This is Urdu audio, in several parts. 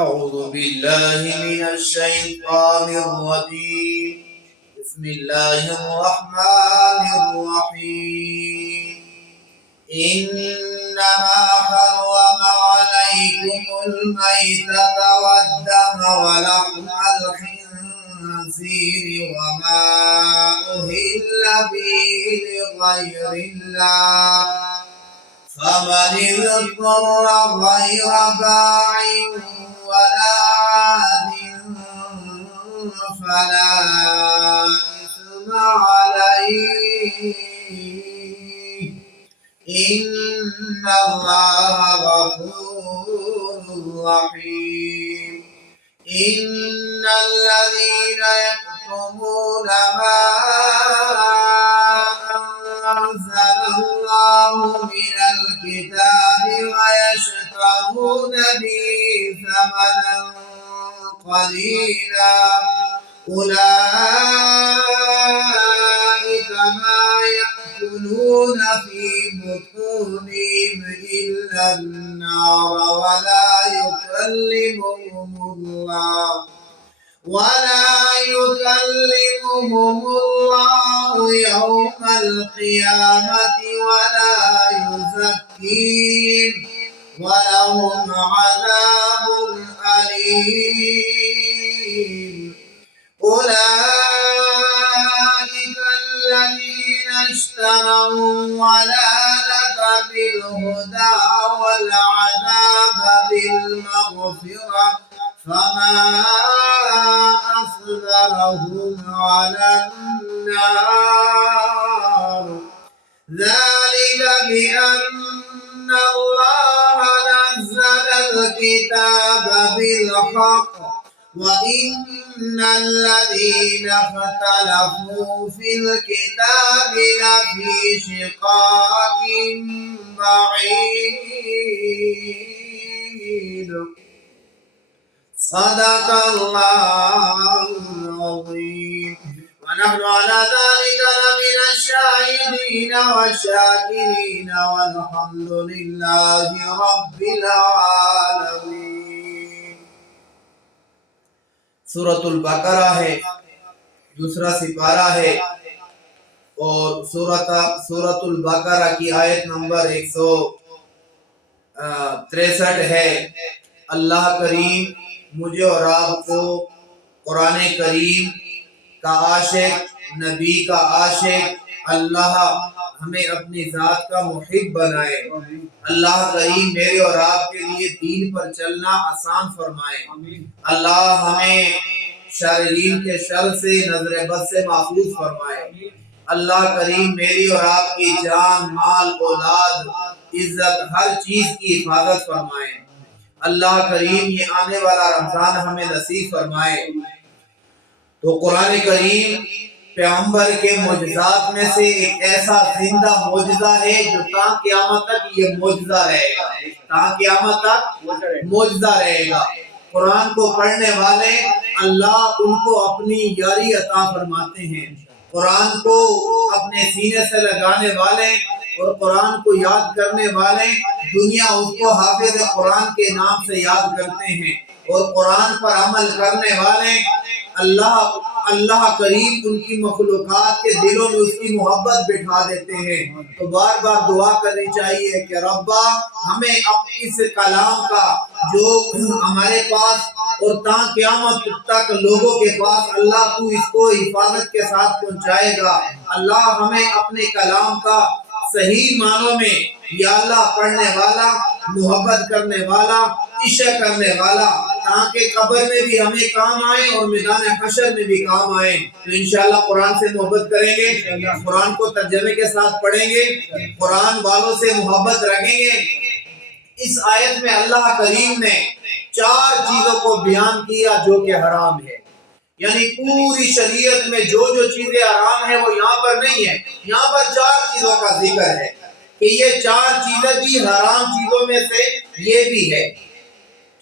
أعوذ بالله من الشيطان الرجيم. بسم الله الرحمن الرحيم. إنما حرم عليكم الميتة والدم ولحم الخنزير وما أهل به لغير الله فمن اضطر غير باع ولا عاد فلا إثم عليه إن الله غفور رحيم. إن الذين يكتمون ما أنزل الله من الكتاب ويشترون به ثمنا قليلا أولئك ما يأكلون في بطونهم إلا النار ولا يكلمهم الله يوم القيامة ولا يزكيهم ولهم عذاب أليم. أولئك الذين اشتروا الضلالة بالهدى والعذاب بالمغفرة فما أصبرهم على النار ذلك بأن الله نزل الكتاب بالحق وإن الذين اختلفوا في الكتاب لفي شقاق بعيد. صدق الله العظيم. ونحن على ذلك لمن الشاهدين والشاكرين والحمد لله رب العالمين. سورۃ البقرہ ہے، دوسرا سپارہ ہے، اور سورۃ البقرہ کی آیت نمبر 163 ہے. اللہ کریم مجھے اور آپ کو قرآن کریم کا عاشق، نبی کا عاشق، اللہ ہمیں اپنی ذات کا محب بنائے. اللہ کریم میرے اور آپ کے لیے دین پر چلنا آسان فرمائے. اللہ ہمیں شررین کے شر سے، نظر بد سے محفوظ فرمائے. اللہ کریم میری اور آپ کی جان، مال، اولاد، عزت، ہر چیز کی حفاظت فرمائے. اللہ کریم یہ آنے والا رمضان ہمیں نصیب فرمائے. تو قرآن کریم پیغمبر کے معجزات میں سے ایک ایسا زندہ معجزہ ہے جو تا قیامت تک یہ معجزہ رہے گا، تا قیامت تک معجزہ رہے گا. قرآن کو پڑھنے والے اللہ ان کو اپنی یاری عطا فرماتے ہیں. قرآن کو اپنے سینے سے لگانے والے اور قرآن کو یاد کرنے والے دنیا اس کو حافظ قرآن کے نام سے یاد کرتے ہیں، اور قرآن پر عمل کرنے والے اللہ کریم ان کی مخلوقات کے دلوں میں اس کی محبت بٹھا دیتے ہیں. تو بار بار دعا کرنی چاہیے کہ ربا ہمیں اس کلام کا جو ہمارے پاس اور تا قیامت تک لوگوں کے پاس اللہ تو اس کو حفاظت کے ساتھ پہنچائے گا. اللہ ہمیں اپنے کلام کا صحیح معنوں میں یا اللہ پڑھنے والا، محبت کرنے والا، عشق کرنے والا، تاکہ قبر میں بھی ہمیں کام آئے اور میدان حشر میں بھی کام آئے. تو انشاءاللہ قرآن سے محبت کریں گے، قرآن کو ترجمے کے ساتھ پڑھیں گے، قرآن والوں سے محبت رکھیں گے. اس آیت میں اللہ کریم نے 4 چیزوں کو بیان کیا جو کہ حرام ہے. یعنی پوری شریعت میں جو چیزیں حرام ہیں وہ یہاں پر نہیں ہے. یہاں پر 4 چیزوں کا ذکر ہے کہ یہ 4 چیزیں بھی حرام چیزوں میں سے یہ بھی ہے.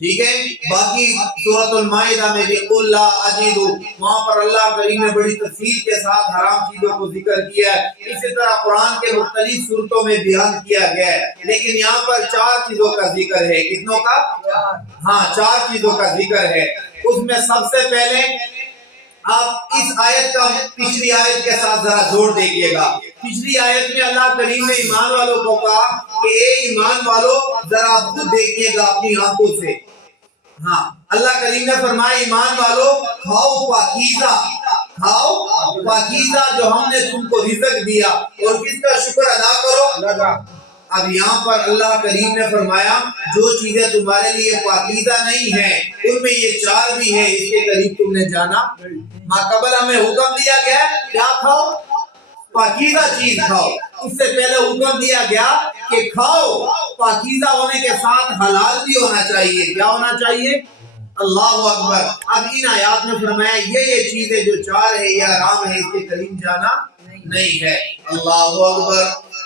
ٹھیک ہے. باقی سورۃ المائدہ میں بھی قل لا اجد، وہاں پر اللہ کریم نے بڑی تفصیل کے ساتھ حرام چیزوں کو ذکر کیا ہے. اسی طرح قرآن کے مختلف صورتوں میں بیان کیا گیا ہے، لیکن یہاں پر 4 چیزوں کا ذکر ہے. کتنوں کا؟ ہاں 4 چیزوں کا ذکر ہے. اس میں سب سے پہلے آپ اس آیت کا پچھلی آیت کے ساتھ ذرا جوڑ دیکھیے گا. پچھلی آیت میں اللہ کریم نے ایمان والوں کو کہا کہ اے ایمان والوں ذرا آپ خود دیکھیے گا اپنی آنکھوں سے. ہاں اللہ کریم نے فرمایا ایمان والو کھاؤ پاکیزہ، کھاؤ پاکیزہ جو ہم نے تم کو رزق دیا، اور کس کا شکر ادا کرو. اب یہاں پر اللہ کریم نے فرمایا جو چیزیں تمہارے لیے پاکیزہ نہیں ہیں ان میں یہ 4 بھی ہیں، اس کے قریب تم نے جانا. ماقبل ہمیں حکم دیا گیا کیا کھاؤ؟ پاکیزہ چیز کھاؤ. اس سے پہلے حکم دیا گیا کہ کھاؤ پاکیزہ ہونے کے ساتھ حلال بھی ہونا چاہیے. کیا ہونا چاہیے؟ اللہ اکبر. اب ان آیات میں فرمایا یہ چیزیں جو 4 ہے یہ حرام ہے، اس کے قریب جانا نہیں ہے. اللہ اکبر.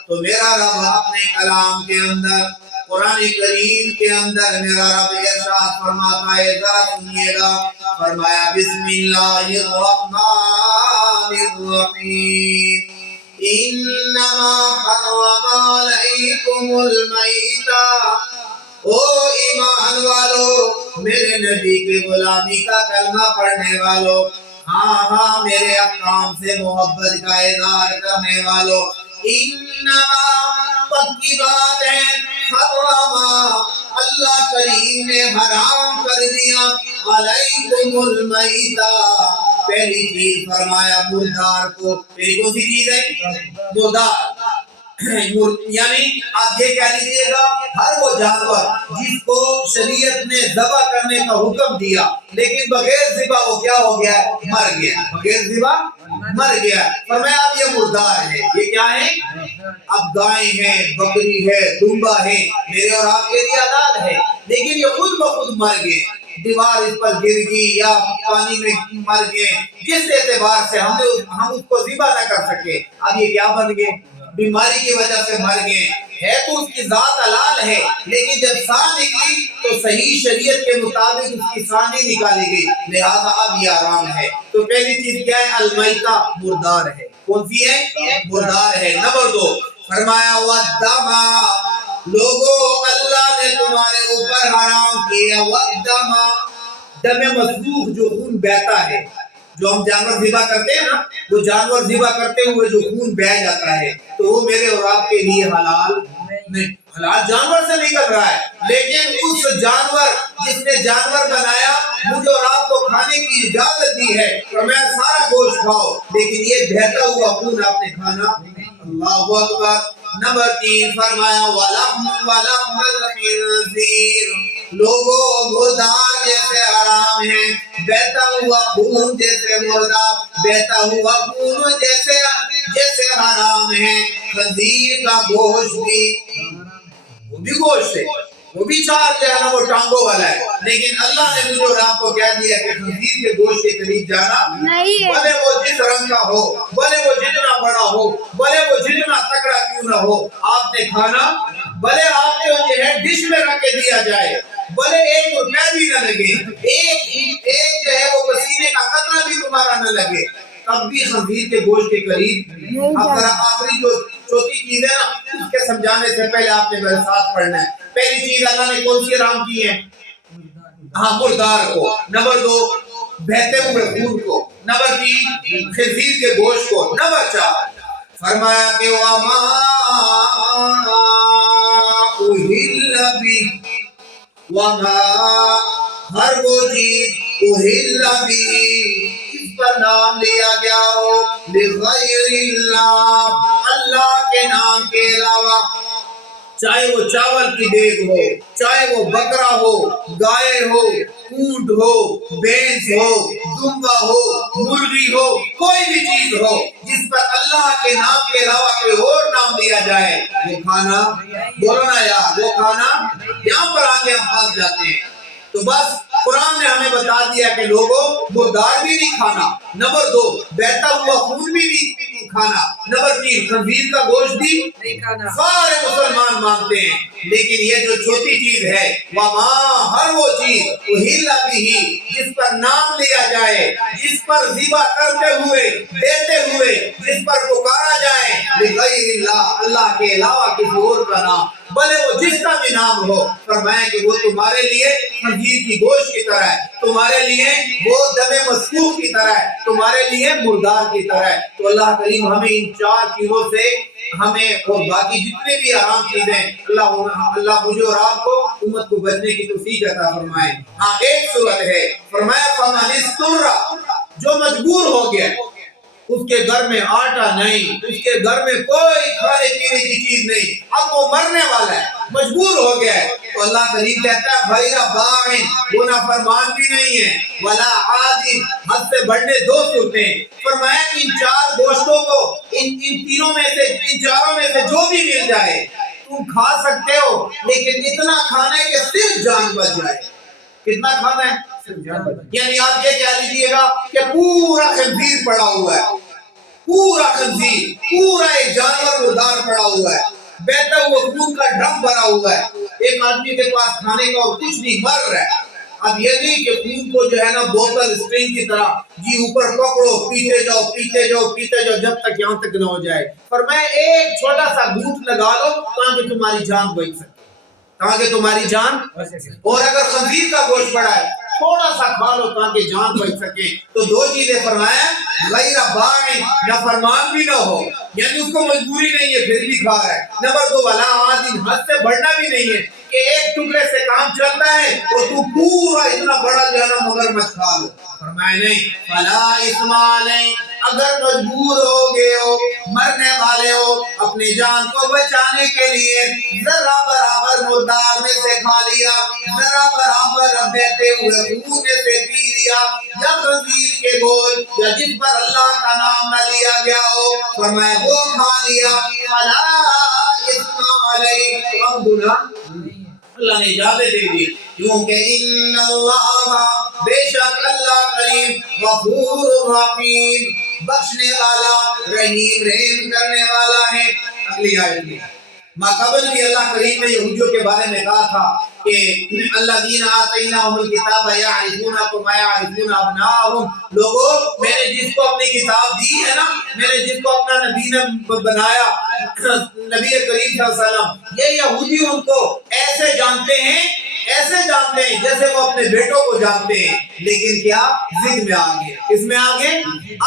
تو میرا رب اپنے کلام کے اندر، قرآن کریم کے اندر میرا رب ارشاد فرماتا ہے، ذرا سنیے گا. فرمایا بسم اللہ الرحمن الرحیم انما حرم علیکم المیتہ. او ایمان والو، میرے نبی کی غلامی کا کلمہ پڑھنے والو، ہاں میرے احکام سے محبت کا اظہار کرنے والو، انما پکی بات ہے حرم، اللہ کریم نے حرام کر دیا علیکم المیتہ. پہلی چیز فرمایا مردار کو. پہلی کون سی چیز ہے؟ مردار. یعنی آپ یہ کہہ لیجیے گا ہر وہ جانور جس کو شریعت نے ذبح کرنے کا حکم دیا لیکن بغیر ذبح وہ کیا ہو گیا؟ مر گیا. بغیر ذبح مر گیا. فرمایا اب یہ مردار ہے. یہ کیا ہے؟ اب گائے ہیں، بکری ہے، دمبا ہے، میرے اور آپ کے لیے حلال ہے، لیکن یہ خود بخود مر گئے. دیوار اس پر گر گئی یا پانی میں مر گئے، جس اعتبار سے ہم اس کو ذبح نہ کر سکے. اب یہ کیا بن گئے؟ بیماری کی وجہ سے مر گئے. ہے تو اس کی ذات حلال ہے، لیکن جب سان نکلی تو صحیح شریعت کے مطابق اس کی سان نہیں نکالی گئی، لہذا اب یہ حرام ہے. تو پہلی چیز کیا ہے؟ المیتہ، مردار ہے. کون سی ہے؟ مردار ہے. نمبر 2 فرمایا والدم، لوگوں اللہ نے تمہارے اوپر حرام کیا والدم، دم مسفوح جو خون بہتا ہے. جو ہم جانور ذبح کرتے ہیں نا، وہ جانور ذبح کرتے ہوئے جو خون بہ جاتا ہے تو وہ میرے اور آپ کے لیے حلال نہیں. حلال جانور سے نکل رہا ہے، لیکن اس جانور جس نے جانور بنایا مجھے اور آپ کو کھانے کی اجازت دی ہے اور میں سارا گوشت کھاؤ، لیکن یہ بہتا ہوا خون آپ نے کھانا. اللہ اکبر. نمبر 3 فرمایا وَلَحْمَ الْخِنزِيرِ، لوگوں مردار جیسے حرام ہے، بہتا ہوا خون جیسے مردار، بہتا ہوا خون جیسے حرام ہے. خنزیر کا گوشت بھی، وہ بھی گوشت ہے، وہ بھی 4 جو ہے نا وہ ٹانگوں والا ہے، لیکن اللہ نے مجھے اور آپ کو کہہ دیا کہ خنزیر کے گوشت کے قریب جانا نہیں ہے. بھلے وہ جس رنگ کا ہو، بھلے وہ جتنا بڑا ہو، بھلے وہ جتنا تکڑا کیوں نہ ہو، آپ نے کھانا، بھلے آپ کو جو ہے ڈش میں رکھ کے دیا جائے، بھلے 1 روپیہ بھی نہ لگے، ایک جو ہے وہ پسینے کا قطرہ بھی تمہارا نہ لگے، تب بھی خنزیر کے گوشت کے قریب. اب ذرا آخری جو چوتھی چیز ہے نا اس کے سمجھانے سے پہلے آپ نے میرے ساتھ پڑھنا ہے. پہلی چیز اللہ نے کون سی حرام کی ہے؟ ہاں مردار کو. نمبر 2 بہتے ہوئے خون کو. نمبر 3 خنزیر کے گوشت کو. نمبر 4 فرمایا کہ وَمَا أُهِلَّ بِهِ، وَمَا ہر وہ چیز أُهِلَّ بِهِ اس پر نام لیا گیا ہو لِغَيْرِ اللَّهِ، اللہ کے نام کے علاوہ، چاہے وہ چاول کی دیگ ہو، چاہے وہ بکرا ہو، گائے ہو، اونٹ ہو، بھینس ہو، دمبا ہو، مرغی ہو، کوئی بھی چیز ہو جس پر اللہ کے نام کے علاوہ کوئی اور نام لیا جائے وہ کھانا، بولو نا یار، وہ کھانا. یہاں پر آگے ہم پھنس جاتے ہیں. تو بس قرآن نے ہمیں بتا دیا کہ لوگوں مردار بھی نہیں کھانا. نمبر 2 بہتا ہوا خون بھی نہیں کھانا. نمبر 3 خنزیر کا گوشت بھی نہیں کھانا. سارے مسلمان مانتے ہیں، لیکن یہ جو چھوٹی چیز ہے وَمَا ہر وہ چیز اہل بھی جس پر نام لیا جائے، جس پر ذبح کرتے ہوئے دیتے ہوئے جس پر پکارا جائے لغیر اللہ، اللہ کے علاوہ کسی اور کا نام، بھلے وہ جس کا بھی نام ہو، فرمایا کہ وہ تمہارے لیے خنزیر کی گوشت کی طرح ہے، تمہارے لیے وہ دم مسفوح کی طرح ہے، تمہارے لیے مردار کی طرح ہے۔ تو اللہ کریم ہمیں ان چار چیزوں سے ہمیں اور باقی جتنے بھی حرام چیزیں اللہ مجھے اور آپ کو امت کو بچنے کی توفیق عطا فرمائے۔ ہاں ایک صورت ہے، فرمایا فمن استر، جو مجبور ہو گیا، اس کے گھر میں آٹا نہیں، اس کے گھر میں کوئی کھانے پینے کی چیز نہیں، اب وہ مرنے والا ہے، مجبور ہو گیا ہے، تو اللہ کریم کہتا ہے غیر باغ، وہ نافرمان بھی نہیں ہے، ولا عاد، حد سے بڑھنے دو صورتیں، فرمایا ان چار گوشتوں کو ان تینوں میں سے، ان چاروں میں سے جو بھی مل جائے تم کھا سکتے ہو، لیکن اتنا کھانا ہے کہ صرف جان بچ جائے۔ کتنا کھانا ہے؟ یعنی آپ یہ کہہ لیجئے گا کہ پورا خنزیر پڑا ہوا ہے، پورا خنزیر، پورا ایک جانور مردار پڑا ہوا ہے، بہتا ہوا خون کا ڈرم بھرا ہوا ہے، ایک آدمی کے پاس کھانے کا اور کچھ نہیں، مر رہا ہے۔ اب یہ نہیں کہ خون کو جو ہے نا بوتل اسپرنگ کی طرح جی اوپر پکڑو، پیتے جاؤ پیتے جاؤ پیتے جاؤ جب تک یہاں تک نہ ہو جائے، پر میں ایک چھوٹا سا گھونٹ لگا لو تاکہ تمہاری جان بچ سکے، تاکہ تمہاری جان، اور اگر خنزیر کا گوشت پڑا ہے تھوڑا سا کھا لو تاکہ جان بچ سکے۔ تو دو چیزیں فرمایا، غیر باغ، نہ فرمان بھی نہ ہو، یعنی اس کو مجبوری نہیں ہے پھر بھی کھا رہا ہے، نمبر دو ولا عاد، حد سے بڑھنا بھی نہیں ہے کہ ایک ٹکڑے سے کام چلتا ہے اور تو پورا اتنا بڑا جو ہے نا مگرمچھ کھا لو، فرمایا نہیں، فلا اثم علیہ، اگر مجبور ہو گئے ہو، مرنے والے ہو، اپنی جان کو بچانے کے لیے ذرا برابر مردار میں سے کھا لیا، ذرا برابر بہتے ہوئے خون میں سے پی لیا، یا خنزیر کے گوشت یا جس پر اللہ کا نام نہ لیا گیا ہو، فرمایا وہ کھا لیا، فلا اثم علیہ، تو اب گناہ اللہ نے اجازت دے دی، کیونکہ ان اللہ، بے شک اللہ کریم، غفور الرحیم، بخشنے والا، رحیم رحم کرنے والا ہے۔ اگلی آیت میں ماقبل بھی اللہ کریم نے یہودیوں کے بارے میں کہا تھا کہ الذین آتیناہم الکتاب یعرفونہ کما یعرفون ابناءہم، لوگوں میں نے جس کو اپنی کتاب دی ہے نا، میں نے جس کو اپنا نبی نے بنایا، نبی کریم صلی اللہ علیہ وسلم، یہ یہودی ان کو ایسے جانتے ہیں جیسے وہ اپنے بیٹوں کو جانتے ہیں، لیکن کیا ضد میں آگے، اس میں آگے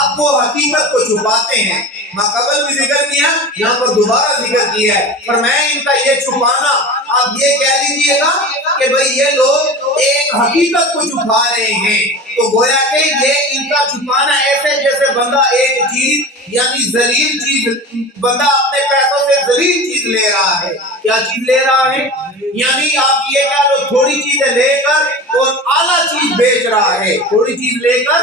اب وہ حقیقت کو چھپاتے ہیں۔ میں قبل بھی ذکر کیا، یہاں پر دوبارہ ذکر کیا ہے، پر میں ان کا یہ چھپانا، آپ یہ کہہ لیجئے گا کہ بھئی یہ لوگ ایک حقیقت کو چھپا رہے ہیں، تو گویا کہ یہ ان کا چھپانا ایسے جیسے بندہ ایک چیز یعنی ذلیل چیز، بندہ اپنے پیسوں سے ذلیل چیز لے رہا ہے، کیا چیز لے رہا ہے؟ یعنی آپ یہ کہہ لو تھوڑی چیزیں لے کر اور اعلیٰ چیز بیچ رہا ہے، تھوڑی چیز لے کر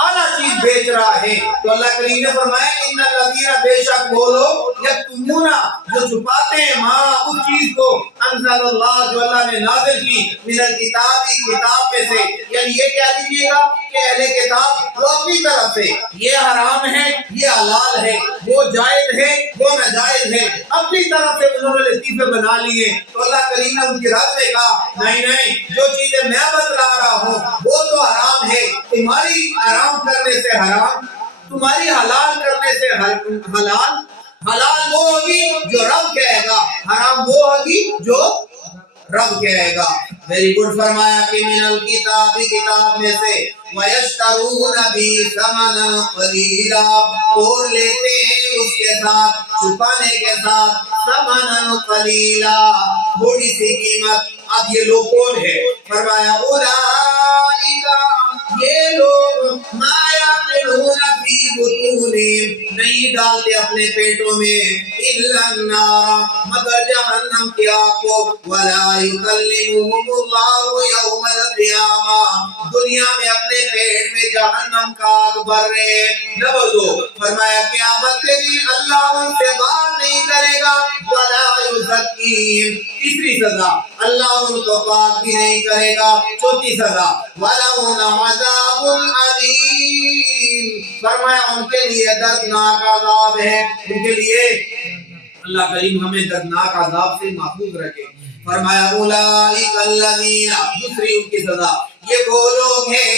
اعلیٰ چیز بیچ رہا ہے۔ تو اللہ کریم نے فرمایا ان الذین، بے شک وہ لوگ، یکتمون، جو چھپاتے ہیں، ماں اس چیز کو، انزل اللہ، جو اللہ نے نازل کی، من الکتاب، کتاب میں سے، یعنی یہ کہہ لیجیے گا کہ اہل کتاب وہ اپنی طرف سے یہ حرام ہے یہ حلال ہے، وہ جائز ہے وہ ناجائز ہے، اپنی طرف سے انہوں نے لطیفے بنا لیے۔ تو اللہ کریم نے ان کی رد میں کہا نہیں نہیں، جو چیزیں میں بتلا رہا ہوں وہ تو حرام ہے، تمہاری حرام کرنے سے حرام، تمہاری حلال کرنے سے حلال، حلال وہ ہوگی جو رب کہے گا، حرام وہ ہوگی جو رب کہے گا۔ ویری گڈ، فرمایا کہ من الکتاب، کتاب میں سے، وَيَشْتَرُونَ بِهِ ثَمَنًا قَلِيلًا، اور لیتے ہیں اس کے ساتھ، چھپانے کے ساتھ، ثَمَنًا قَلِيلًا، تھوڑی سی قیمت۔ اب یہ لوگ کون ہے؟ فرمایا اولئک، یہ لوگ، ما یعقلون فی بطونہم، نہیں ڈالتے اپنے پیٹوں میں، الا النار، مگر جہنم کی آگ کو، ولا یکلمہم اللہ یوم القیامہ، دنیا میں اپنے پیٹ میں جہنم کا آگ بھر رہے ہیں۔ نمبر دو، فرمایا قیامت کے دن اللہ ان سے بات نہیں کرے گا، ولا یزکیہم، تیسری سزا، اللہ ان کو پاک بھی نہیں کرے گا، چوتھی سزا، وَلَهُمْ عَذَابٌ عَلِيمٌ، فرمایا ان کے لیے دردناک عذاب ہے، ان کے لیے، اللہ کریم ہمیں دردناک عذاب سے محفوظ رکھے۔ فرمایا اولئک الذین، دوسری ان کی سزا، یہ وہ لوگ ہیں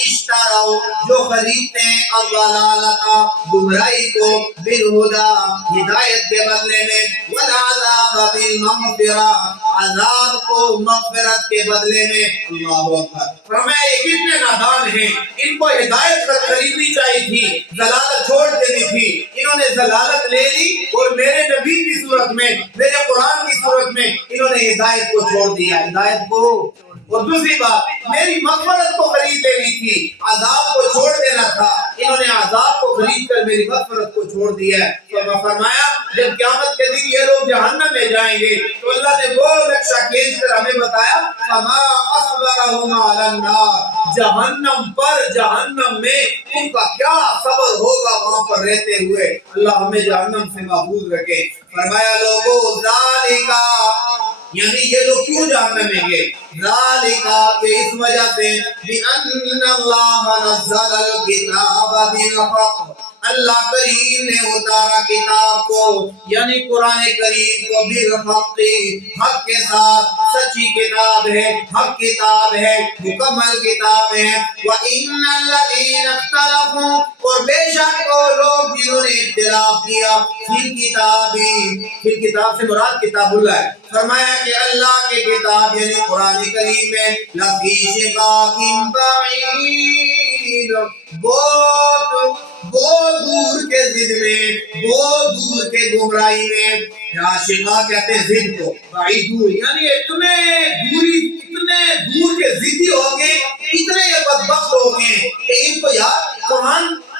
اشتروا جو خریدتے ہیں الضلالۃ گمراہی کو بالہدی ہدایت کے بدلے میں، والعذاب بالمغفرہ عذاب کو مغفرت کے بدلے میں۔ اللہ اکبر۔ فرمایا یہ کتنے نادان ہیں، ان کو ہدایت خریدنی چاہیے تھی، ضلالت چھوڑ دینی تھی، انہوں نے ضلالت لے لی اور میرے نبی کی صورت میں، میرے قرآن کی صورت میں انہوں نے ہدایت کو چھوڑ دیا، ہدایت کو۔ اور دوسری بات، میری مغفرت کو خرید لینی تھی، عذاب کو چھوڑ دینا تھا، انہوں نے عذاب کو خرید کر میری مغفرت کو چھوڑ دیا ہے۔ تو فرمایا جب قیامت کے دن یہ لوگ جہنم میں جائیں گے تو اللہ نے وہ نقشہ کھینچ کر ہمیں بتایا، فما اصبرهم علی النار، جہنم پر، جہنم میں ان کا کیا صبر ہوگا وہاں پر رہتے ہوئے۔ اللہ ہمیں جہنم سے محفوظ رکھے۔ فرمایا لوگوں ذالکا، یعنی یہ لوگ کیوں جہنم میں گئے؟ ذالکا، یہ اس وجہ سے بِأَنَّ اللَّهَ نَزَّلَ الْكِتَابَ بِالْحَقِّ، اللہ کریم نے اتارا کتاب کو، یعنی قرآن کریم کو، بالحق، حق کے ساتھ، سچی کتاب ہے، حق کتاب ہے، مکمل کتاب ہے۔ وَإِنَّ الَّذِينَ اخْتَلَفُوا، اور بے شک وہ لوگ جنہوں نے اختلاف کیا، فی الکتاب، فی الکتاب سے مراد کتاب اللہ ہے، فرمایا کہ اللہ کے کتاب یعنی قرآن کریم میں، لفی شقاق بعید، بہت دور کے ضد میں، بہت دور کے گمراہی میں۔ یہاں شقاق کہتے ہیں ضد کو، بعید دور، یعنی اتنے دور کے ضدی ہو گئے، اتنے بدبخت ہو گئے کہ ان کو یار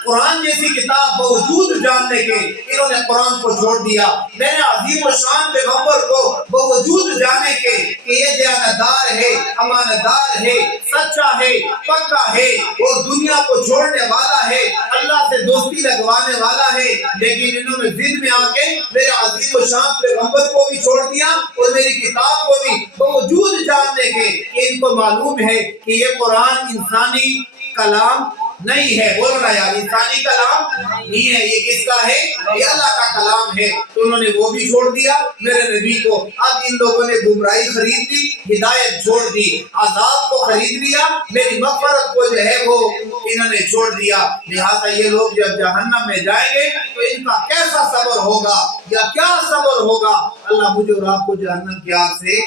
قرآن جیسی کتاب باوجود جاننے کے انہوں نے قرآن کو چھوڑ دیا۔ میرے عظیم و شان پیغمبر کو باوجود جانے کے کہ یہ دیانتدار ہے، امانتدار ہے، سچا ہے، پکا ہے اور دنیا کو چھوڑنے والا ہے، اللہ سے دوستی لگوانے والا ہے، لیکن انہوں نے ضد میں آ کے میرے عظیم و شان پیغمبر کو بھی چھوڑ دیا اور میری کتاب کو بھی، باوجود جاننے کے کہ ان کو معلوم ہے کہ یہ قرآن انسانی کلام نہیں ہے۔ بول رہا ہے یار، انسانی کلام نہیں ہے، یہ کس کا ہے؟ یہ اللہ کا کلام ہے۔ تو انہوں نے وہ بھی چھوڑ دیا میرے نبی کو۔ اب ان لوگوں نے گمراہی خرید لی، ہدایت چھوڑ دی، عذاب کو خرید لیا، میری مغفرت کو جو ہے وہ انہوں نے چھوڑ دیا۔ لہٰذا یہ لوگ جب جہنم میں جائیں گے تو ان کا کیسا صبر ہوگا یا کیا صبر ہوگا، اللہ مجھے اور آپ کو جہنم کی آگ سے۔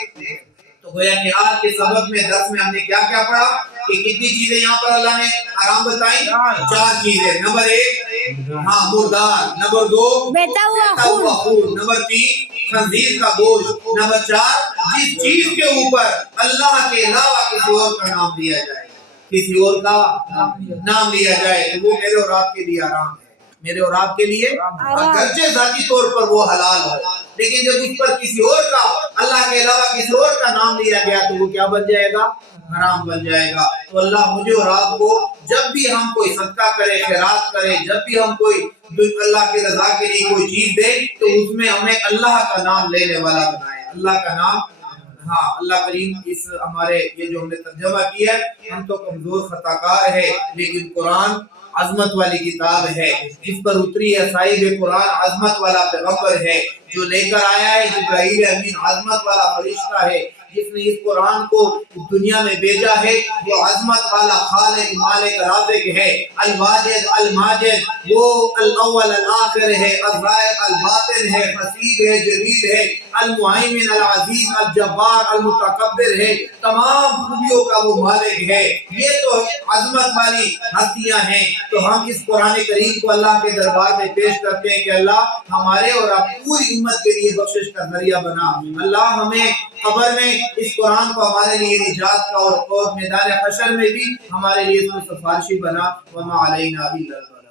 تو گویا کہ آج کے سبق میں، درس میں ہم نے کیا کیا پڑھا کہ کتنی چیزیں یہاں پر اللہ نے حرام بتائی؟ 4 چیزیں۔ نمبر 1 مردار، نمبر 2 بہتا ہوا خون، نمبر 3 خنزیر کا گوشت، نمبر 4 جس چیز کے اوپر اللہ کے علاوہ کسی اور کا نام لیا جائے، کسی اور کا نام لیا جائے تو وہ میرے اور آپ کے لیے حرام ہے، میرے اور آپ کے لیے اگرچہ ذاتی طور پر وہ حلال ہو، لیکن جب اس پر کسی اور کا، اللہ کے علاوہ کسی اور کا نام لیا گیا تو وہ کیا بن جائے گا؟ حرام بن جائے گا۔ تو اللہ مجھے اور آپ کو جب بھی ہم کوئی صدقہ کرے، خیرات کرے، جب بھی ہم کوئی اللہ کی رضا کے لیے کوئی چیز دے تو اس میں ہمیں اللہ کا نام لینے والا بنائے، اللہ کا نام۔ ہاں اللہ کریم اس ہمارے یہ جو ہم نے ترجمہ کیا ہے، ہم تو کمزور خطا کار ہے، لیکن قرآن عظمت والی کتاب ہے، جس پر اتری ہے صاحب قرآن عظمت والا پیغمبر ہے، جو لے کر آیا ہے جبرائیل امین عظمت والا فرشتہ ہے، جس نے اس قرآن کو دنیا میں بھیجا ہے، وہ عظمت والا خالق مالک رازق ہے، الواجد الماجد، وہ الاول الآخر ہے، الظاہر الباطن ہے، حسیب ہے، جلیل ہے، المہیمن العزیز الجبار المتکبر ہے، تمام خوبیوں کا وہ مالک ہے۔ یہ تو عظمت والی ہستیاں ہیں۔ تو ہم اس قرآن کریم کو اللہ کے دربار میں پیش کرتے ہیں کہ اللہ ہمارے اور پوری امت کے لیے بخشش کا ذریعہ بنا۔ اللہ ہمیں قبر میں اس قرآن کو ہمارے لیے نجات کا اور میدان حشر میں بھی ہمارے لیے اس کو سفارشی بنا۔ وما علینا الا البلاغ۔